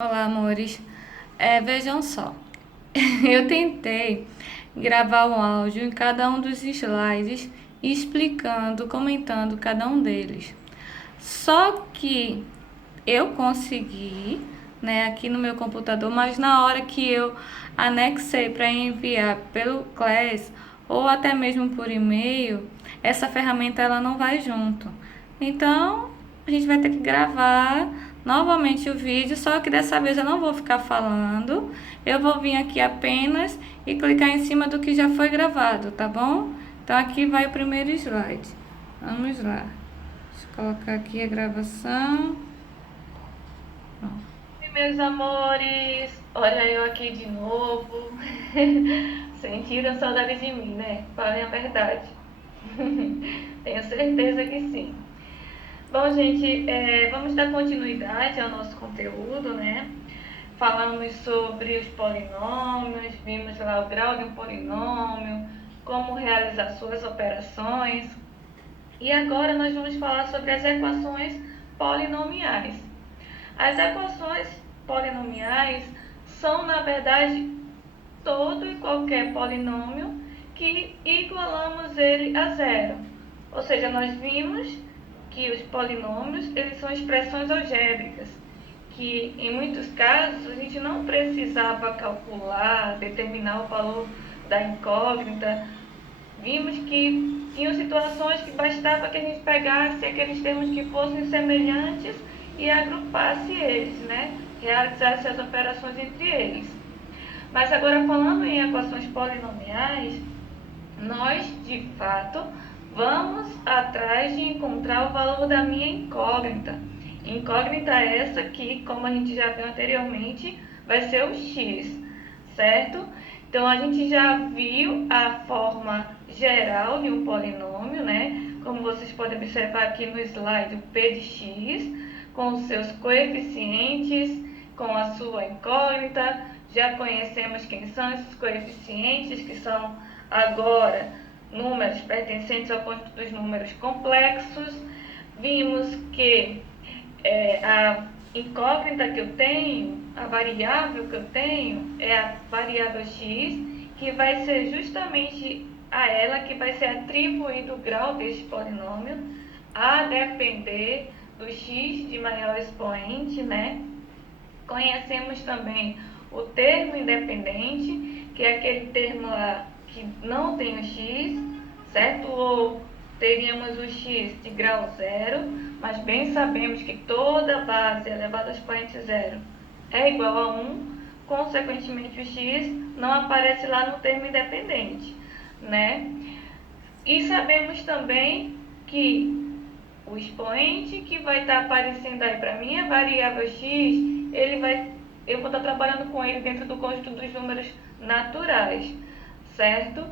Olá, amores. Vejam só, eu tentei gravar o áudio em cada um dos slides, explicando, comentando cada um deles. Só que eu consegui, né, aqui no meu computador, mas na hora que eu anexei para enviar pelo Class ou até mesmo por e-mail, essa ferramenta ela não vai junto. Então, a gente vai ter que gravar novamente o vídeo, só que dessa vez eu não vou ficar falando. Eu vou vir aqui apenas e clicar em cima do que já foi gravado, tá bom? Então aqui vai o primeiro slide. Vamos lá. Deixa eu colocar aqui a gravação. Oi, meus amores, olha eu aqui de novo. Sentiram saudade de mim, né? Falem a verdade. Tenho certeza que sim. Bom, gente, vamos dar continuidade ao nosso conteúdo, né? Falamos sobre os polinômios, vimos lá o grau de um polinômio, como realizar suas operações. E agora nós vamos falar sobre as equações polinomiais. As equações polinomiais são, na verdade, todo e qualquer polinômio que igualamos ele a zero. Ou seja, nós vimos que os polinômios eles são expressões algébricas, que em muitos casos a gente não precisava calcular, determinar o valor da incógnita. Vimos que tinham situações que bastava que a gente pegasse aqueles termos que fossem semelhantes e agrupasse eles, né? Realizasse as operações entre eles. Mas agora falando em equações polinomiais, nós de fato vamos atrás de encontrar o valor da minha incógnita. Incógnita essa que, como a gente já viu anteriormente, vai ser o x, certo? Então a gente já viu a forma geral de um polinômio, né? Como vocês podem observar aqui no slide, o p de x, com os seus coeficientes, com a sua incógnita. Já conhecemos quem são esses coeficientes, que são agora números pertencentes ao conjunto dos números complexos. Vimos que a incógnita que eu tenho, a variável que eu tenho, é a variável x, que vai ser justamente a ela que vai ser atribuído o grau deste polinômio, a depender do x de maior expoente, né? Conhecemos também o termo independente, que é aquele termo lá que não tem o x, certo? Ou teríamos o x de grau zero, mas bem sabemos que toda base elevada ao expoente zero é igual a 1, consequentemente o x não aparece lá no termo independente, né? E sabemos também que o expoente que vai estar aparecendo aí para mim, a variável x, eu vou estar trabalhando com ele dentro do conjunto dos números naturais, certo?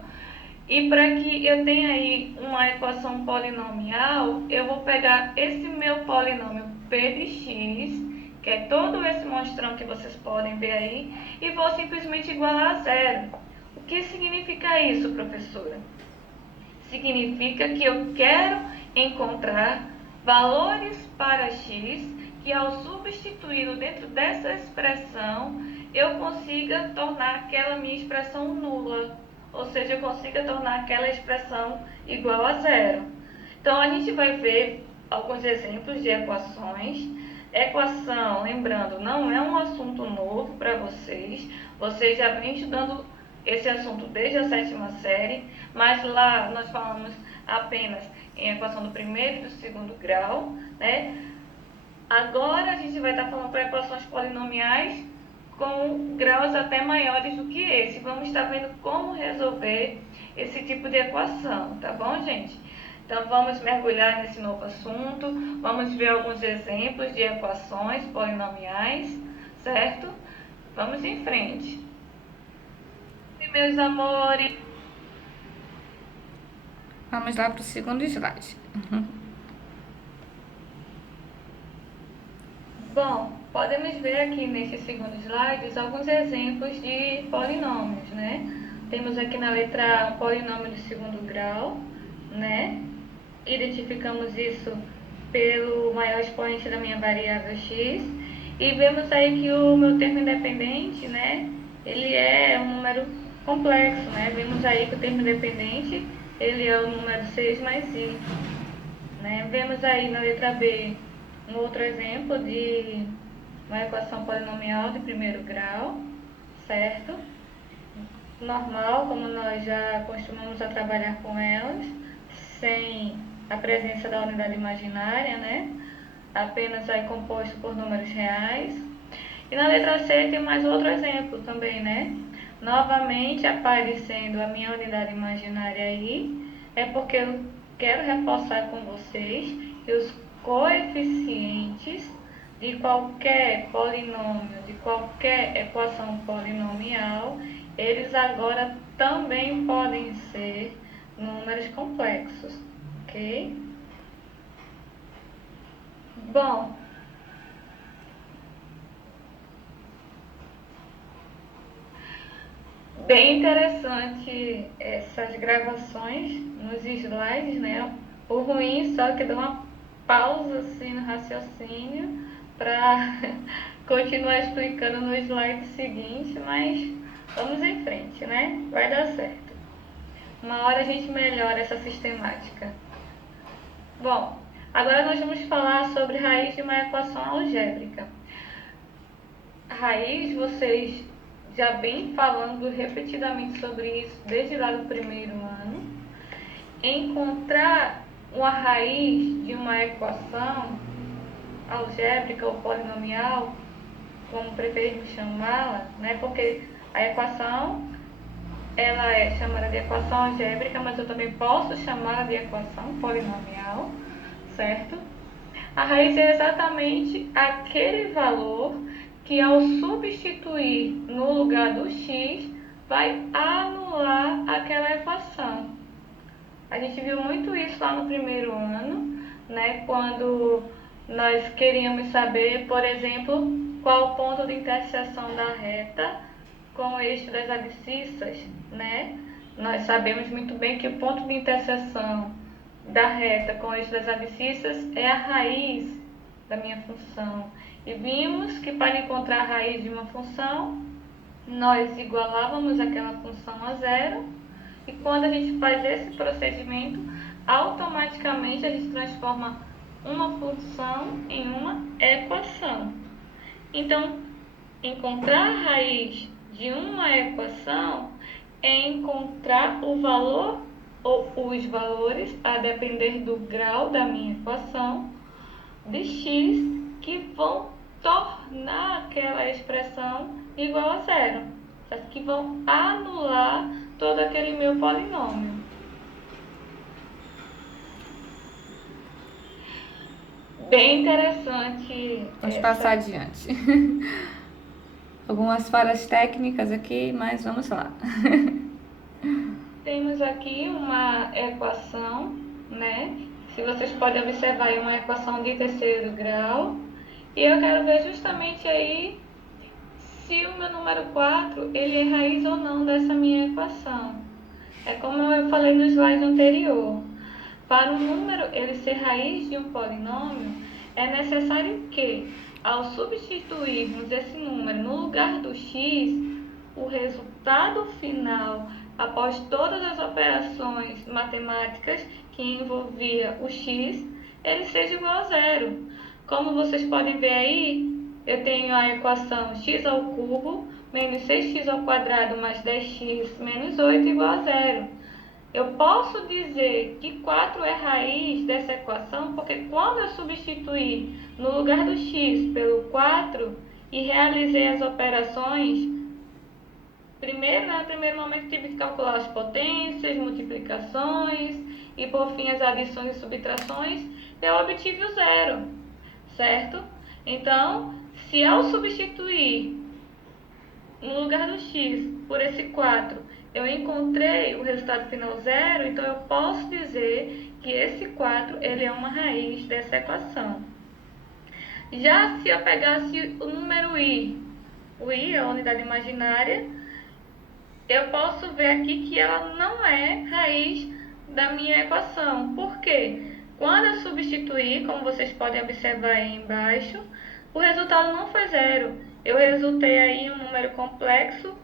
E para que eu tenha aí uma equação polinomial, eu vou pegar esse meu polinômio p de x, que é todo esse monstrão que vocês podem ver aí, e vou simplesmente igualar a zero. O que significa isso, professora? Significa que eu quero encontrar valores para x que, ao substituí-lo dentro dessa expressão, eu consiga tornar aquela minha expressão nula, ou seja, eu consiga tornar aquela expressão igual a zero. Então, a gente vai ver alguns exemplos de equações. Equação, lembrando, não é um assunto novo para vocês. Vocês já vêm estudando esse assunto desde a sétima série, mas lá nós falamos apenas em equação do primeiro e do segundo grau, né? Agora a gente vai estar falando para equações polinomiais com graus até maiores do que esse. Vamos estar vendo como resolver esse tipo de equação, tá bom, gente? Então vamos mergulhar nesse novo assunto, vamos ver alguns exemplos de equações polinomiais, certo? Vamos em frente. E meus amores, Vamos lá para o segundo slide. bom, podemos ver aqui nesse segundo slide alguns exemplos de polinômios, né? Temos aqui na letra A um polinômio de segundo grau, né? Identificamos isso pelo maior expoente da minha variável x. E vemos aí que o meu termo independente, né, ele é um número complexo, né? Vemos aí que o termo independente, ele é o número 6 mais i, né? Vemos aí na letra B um outro exemplo de uma equação polinomial de primeiro grau, certo? Normal, como nós já costumamos a trabalhar com elas, sem a presença da unidade imaginária, né? Apenas aí composto por números reais. E na letra C tem mais outro exemplo também, né? Novamente aparecendo a minha unidade imaginária aí, é porque eu quero reforçar com vocês que os coeficientes de qualquer polinômio, de qualquer equação polinomial, eles agora também podem ser números complexos, ok? Bom, bem interessante essas gravações nos slides, né? O ruim só que dá uma pausa assim no raciocínio para continuar explicando no slide seguinte, mas vamos em frente, né? Vai dar certo. Uma hora a gente melhora essa sistemática. Bom, agora nós vamos falar sobre raiz de uma equação algébrica. Raiz, vocês já vêm falando repetidamente sobre isso desde lá do primeiro ano. Encontrar uma raiz de uma equação algébrica ou polinomial, como preferimos chamá-la, né? Porque a equação ela é chamada de equação algébrica, mas eu também posso chamá-la de equação polinomial, certo? A raiz é exatamente aquele valor que, ao substituir no lugar do x, vai anular aquela equação. A gente viu muito isso lá no primeiro ano, né? Quando nós queríamos saber, por exemplo, qual o ponto de interseção da reta com o eixo das abscissas, né? Nós sabemos muito bem que o ponto de interseção da reta com o eixo das abscissas é a raiz da minha função. E vimos que para encontrar a raiz de uma função, nós igualávamos aquela função a zero, e quando a gente faz esse procedimento, automaticamente a gente transforma uma função em uma equação. Então, encontrar a raiz de uma equação é encontrar o valor ou os valores, a depender do grau da minha equação, de x que vão tornar aquela expressão igual a zero, certo? Que vão anular todo aquele meu polinômio. Bem interessante. Vamos passar adiante. Algumas falhas técnicas aqui, mas vamos lá. Temos aqui uma equação, né? Se vocês podem observar, é uma equação de terceiro grau. E eu quero ver justamente aí se o meu número 4 ele é raiz ou não dessa minha equação. É como eu falei no slide anterior. Para um número ele ser raiz de um polinômio, é necessário que, ao substituirmos esse número no lugar do x, o resultado final, após todas as operações matemáticas que envolvia o x, ele seja igual a zero. Como vocês podem ver aí, eu tenho a equação x ao cubo menos 6x ao quadrado mais 10x menos 8 igual a zero. Eu posso dizer que 4 é raiz dessa equação porque quando eu substituir no lugar do x pelo 4 e realizei as operações, primeiro, no primeiro momento tive que calcular as potências, multiplicações e por fim as adições e subtrações, eu obtive o zero, certo? Então, se ao substituir no lugar do x por esse 4, eu encontrei o resultado final zero, então eu posso dizer que esse 4 ele é uma raiz dessa equação. Já se eu pegasse o número i, o i é a unidade imaginária, eu posso ver aqui que ela não é raiz da minha equação. Por quê? Quando eu substituir, como vocês podem observar aí embaixo, o resultado não foi zero. Eu resultei aí em um número complexo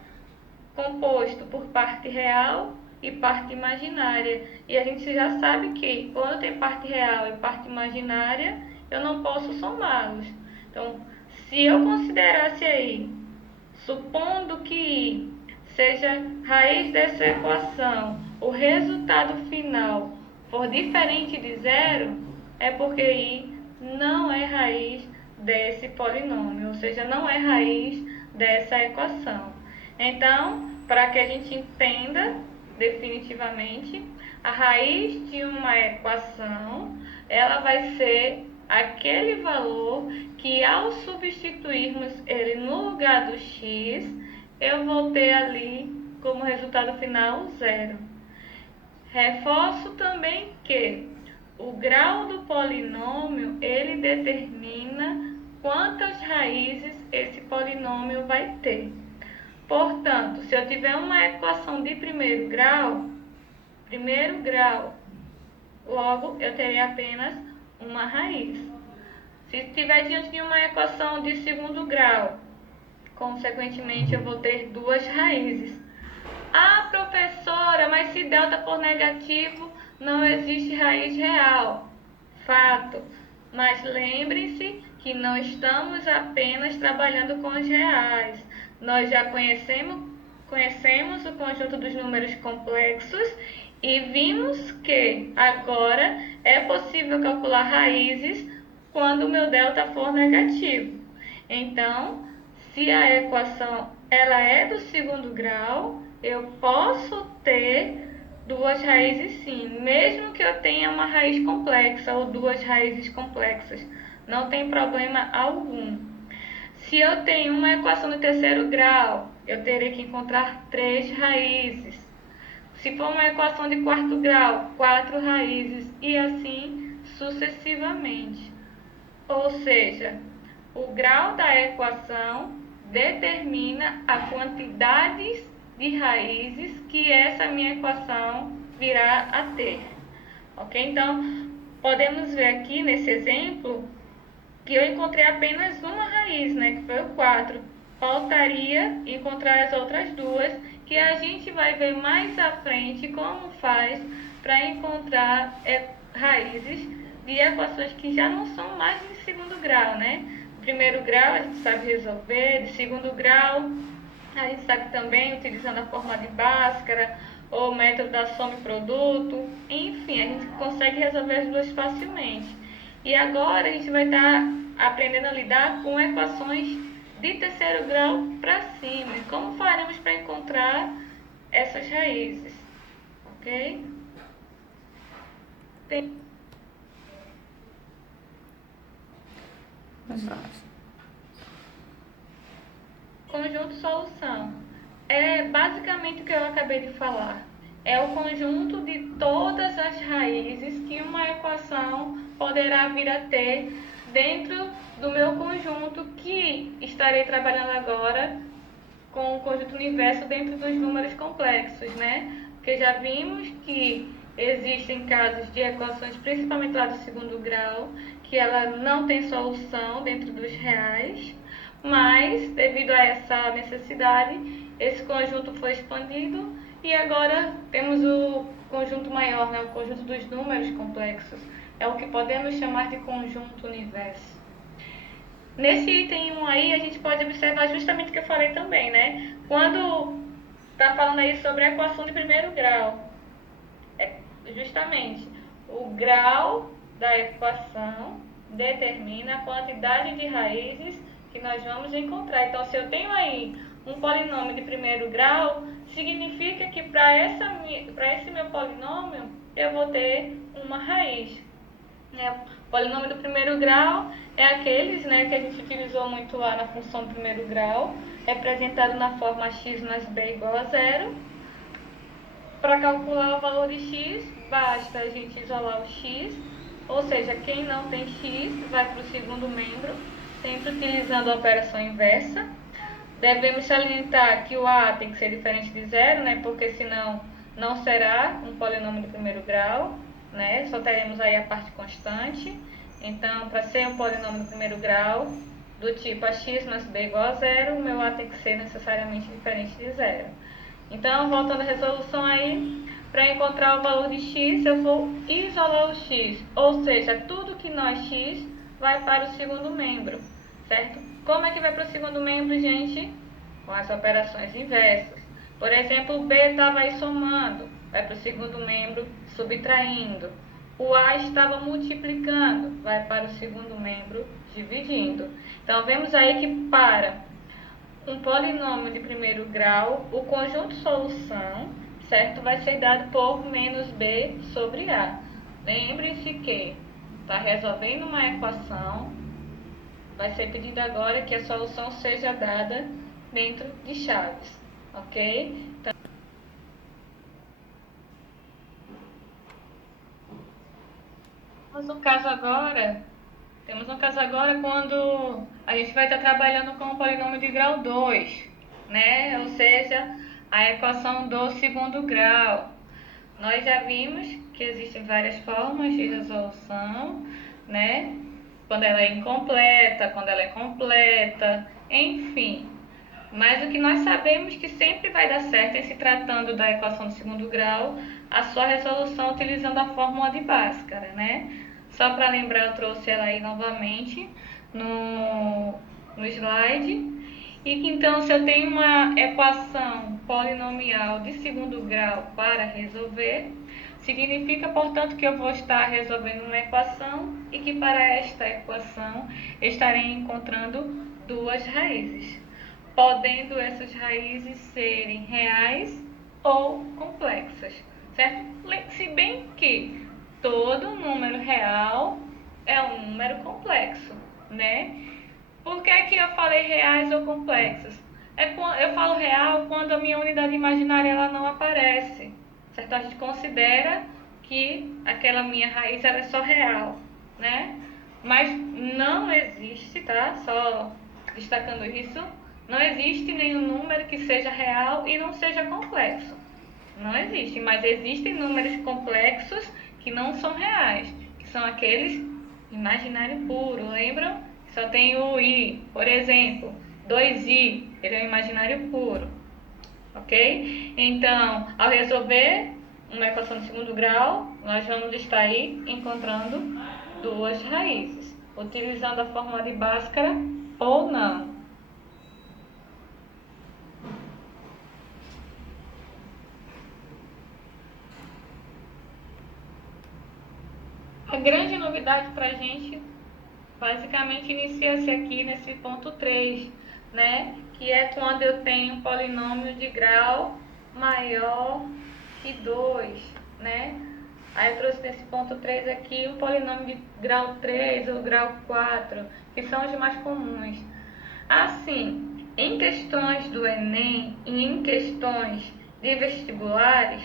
composto por parte real e parte imaginária. E a gente já sabe que quando tem parte real e parte imaginária, eu não posso somá-los. Então, se eu considerasse aí, supondo que seja raiz dessa equação, o resultado final for diferente de zero, é porque i não é raiz desse polinômio, ou seja, não é raiz dessa equação. Então, para que a gente entenda definitivamente, a raiz de uma equação, ela vai ser aquele valor que, ao substituirmos ele no lugar do x, eu vou ter ali como resultado final zero. Reforço também que o grau do polinômio, ele determina quantas raízes esse polinômio vai ter. Portanto, se eu tiver uma equação de primeiro grau, logo eu terei apenas uma raiz. Se estiver diante de uma equação de segundo grau, consequentemente eu vou ter duas raízes. Ah, professora, mas se delta for negativo, não existe raiz real. Fato. Mas lembre-se que não estamos apenas trabalhando com os reais. Nós já conhecemos o conjunto dos números complexos e vimos que agora é possível calcular raízes quando o meu delta for negativo. Então, se a equação ela é do segundo grau, eu posso ter duas raízes sim, mesmo que eu tenha uma raiz complexa ou duas raízes complexas. Não tem problema algum. Se eu tenho uma equação de terceiro grau, eu terei que encontrar três raízes. Se for uma equação de quarto grau, quatro raízes e assim sucessivamente. Ou seja, o grau da equação determina a quantidade de raízes que essa minha equação virá a ter. Ok? Então, podemos ver aqui nesse exemplo que eu encontrei apenas uma raiz, né, que foi o 4. Faltaria encontrar as outras duas, que a gente vai ver mais à frente como faz para encontrar raízes de equações que já não são mais de segundo grau, né? Primeiro grau a gente sabe resolver, de segundo grau a gente sabe também utilizando a forma de Bhaskara ou o método da soma e produto, enfim, a gente consegue resolver as duas facilmente. E agora a gente vai estar aprendendo a lidar com equações de terceiro grau para cima. E como faremos para encontrar essas raízes? Ok? Conjunto solução. É basicamente o que eu acabei de falar. É o conjunto de todas as raízes que uma equação poderá vir a ter dentro do meu conjunto, que estarei trabalhando agora com o conjunto universo dentro dos números complexos, né? Porque já vimos que existem casos de equações, principalmente lá do segundo grau, que ela não tem solução dentro dos reais, mas devido a essa necessidade, esse conjunto foi expandido e agora temos o conjunto maior, né? O conjunto dos números complexos. É o que podemos chamar de conjunto universo. Nesse item 1 aí, a gente pode observar justamente o que eu falei também, né? Quando está falando aí sobre a equação de primeiro grau, é justamente o grau da equação determina a quantidade de raízes que nós vamos encontrar. Então, se eu tenho aí um polinômio de primeiro grau, significa que para esse meu polinômio eu vou ter uma raiz. O polinômio do primeiro grau é aqueles, né, que a gente utilizou muito lá na função do primeiro grau, representado na forma x mais b igual a zero. Para calcular o valor de x, basta a gente isolar o x, ou seja, quem não tem x vai para o segundo membro, sempre utilizando a operação inversa. Devemos salientar que o a tem que ser diferente de zero, né, porque senão não será um polinômio do primeiro grau, só teremos aí a parte constante. Então, para ser um polinômio do primeiro grau, do tipo a x mais b igual a zero, o meu a tem que ser necessariamente diferente de zero. Então, voltando à resolução aí, para encontrar o valor de x, eu vou isolar o x, ou seja, tudo que não é x vai para o segundo membro, certo? Como é que vai para o segundo membro, gente? Com as operações inversas. Por exemplo, o b estava aí somando, vai para o segundo membro subtraindo. O a estava multiplicando, vai para o segundo membro dividindo. Então, vemos aí que para um polinômio de primeiro grau, o conjunto solução, certo, vai ser dado por menos b sobre a. Lembre-se que está resolvendo uma equação, vai ser pedido agora que a solução seja dada dentro de chaves, ok? Então, temos um caso agora quando a gente vai estar trabalhando com um polinômio de grau 2, né? Ou seja, a equação do segundo grau. Nós já vimos que existem várias formas de resolução, né? Quando ela é incompleta, quando ela é completa, enfim. Mas o que nós sabemos que sempre vai dar certo em se tratando da equação do segundo grau, a sua resolução utilizando a fórmula de Bhaskara, né? Só para lembrar, eu trouxe ela aí novamente no slide. E que então, se eu tenho uma equação polinomial de segundo grau para resolver, significa, portanto, que eu vou estar resolvendo uma equação e que para esta equação eu estarei encontrando duas raízes, podendo essas raízes serem reais ou complexas, certo? Se bem que todo número real é um número complexo, né? Por que que eu falei reais ou complexos? Eu falo real quando a minha unidade imaginária ela não aparece, certo? A gente considera que aquela minha raiz era só real, né? Mas não existe, tá? Só destacando isso, não existe nenhum número que seja real e não seja complexo. Não existe, mas existem números complexos que não são reais, que são aqueles imaginário puro, lembram? Só tem o i, por exemplo, 2i, ele é um imaginário puro, ok? Então, ao resolver uma equação de segundo grau, nós vamos estar aí encontrando duas raízes, utilizando a fórmula de Bhaskara ou não. A grande novidade para a gente basicamente inicia-se aqui nesse ponto 3, né? Que é quando eu tenho um polinômio de grau maior que 2, né? Aí eu trouxe nesse ponto 3 aqui um polinômio de grau 3 ou grau 4, que são os mais comuns. Assim, em questões do Enem e em questões de vestibulares,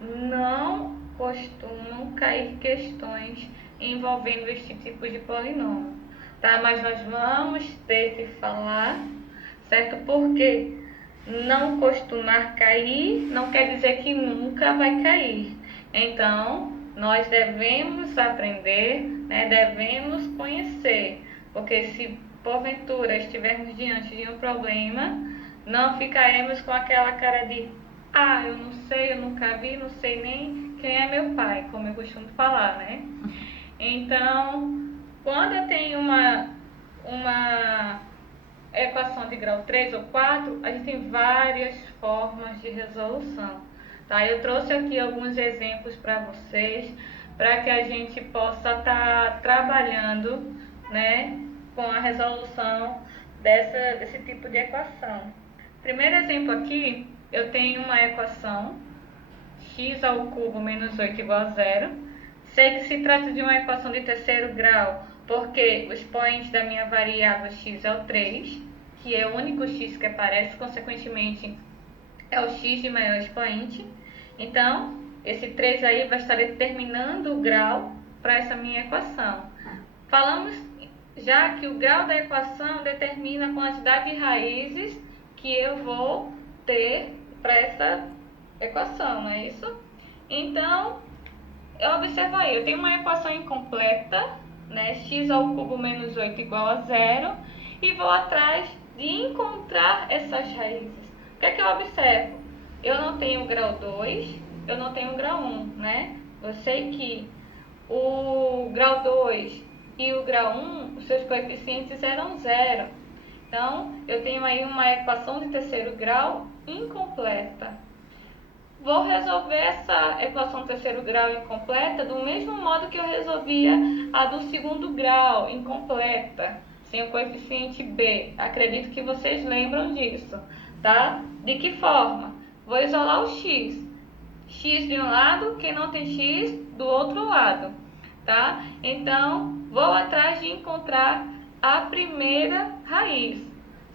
não costumam cair questões envolvendo este tipo de polinômio, tá? Mas nós vamos ter que falar, certo? Porque não costumar cair não quer dizer que nunca vai cair. Então, nós devemos aprender, né? Devemos conhecer, porque se porventura estivermos diante de um problema, não ficaremos com aquela cara de eu não sei, eu nunca vi, não sei nem quem é meu pai, como eu costumo falar, né? Então, quando eu tenho uma equação de grau 3 ou 4, a gente tem várias formas de resolução, tá? Eu trouxe aqui alguns exemplos para vocês, para que a gente possa estar trabalhando, né, com a resolução desse tipo de equação. Primeiro exemplo aqui, eu tenho uma equação x ao cubo menos 8 igual a zero. Sei que se trata de uma equação de terceiro grau, porque o expoente da minha variável x é o 3, que é o único x que aparece, consequentemente é o x de maior expoente. Então, esse 3 aí vai estar determinando o grau para essa minha equação. Falamos já que o grau da equação determina a quantidade de raízes que eu vou ter para essa equação, não é isso? Então, observa aí, eu tenho uma equação incompleta, né? X ao cubo menos 8 igual a zero. e vou atrás de encontrar essas raízes. O que é que eu observo? Eu não tenho grau 2, eu não tenho grau 1, né? Eu sei que o grau 2 e o grau 1, os seus coeficientes eram zero. Então, eu tenho aí uma equação de terceiro grau incompleta. Vou resolver essa equação de terceiro grau incompleta do mesmo modo que eu resolvia a do segundo grau incompleta, sem o coeficiente b. Acredito que vocês lembram disso, tá? De que forma? Vou isolar o x. X de um lado, quem não tem x do outro lado, tá? Então, vou atrás de encontrar a primeira raiz,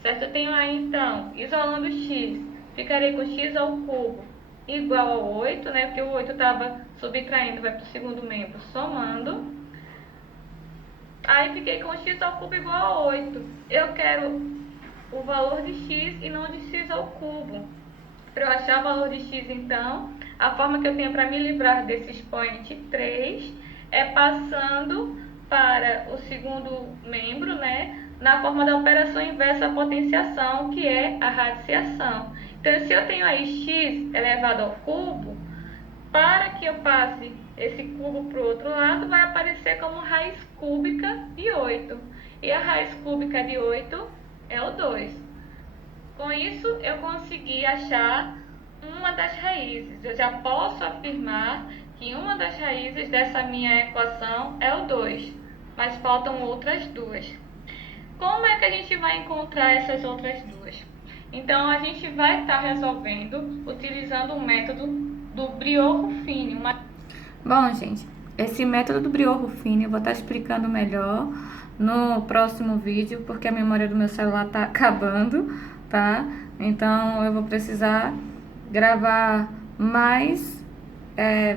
certo? Eu tenho aí, então, isolando x, ficarei com x ao cubo igual a 8, né? Porque o 8 estava subtraindo, vai para o segundo membro, somando. Aí fiquei com x ao cubo igual a 8. Eu quero o valor de x e não de x ao cubo. Para eu achar o valor de x, então, a forma que eu tenho para me livrar desse expoente 3 é passando para o segundo membro, né? Na forma da operação inversa à potenciação, que é a radiciação. Então, se eu tenho aí x elevado ao cubo, para que eu passe esse cubo para o outro lado, vai aparecer como raiz cúbica de 8. E a raiz cúbica de 8 é o 2. Com isso, eu consegui achar uma das raízes. Eu já posso afirmar que uma das raízes dessa minha equação é o 2, mas faltam outras duas. Como é que a gente vai encontrar essas outras duas? Então, a gente vai estar resolvendo utilizando o método do Briot-Ruffini. Bom, gente, esse método do Briot-Ruffini eu vou estar explicando melhor no próximo vídeo, porque a memória do meu celular está acabando, tá? Então, eu vou precisar gravar mais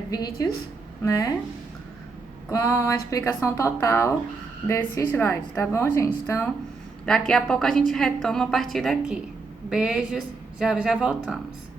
vídeos, né? Com a explicação total desse slide, tá bom, gente? Então, daqui a pouco a gente retoma a partir daqui. Beijos, já voltamos.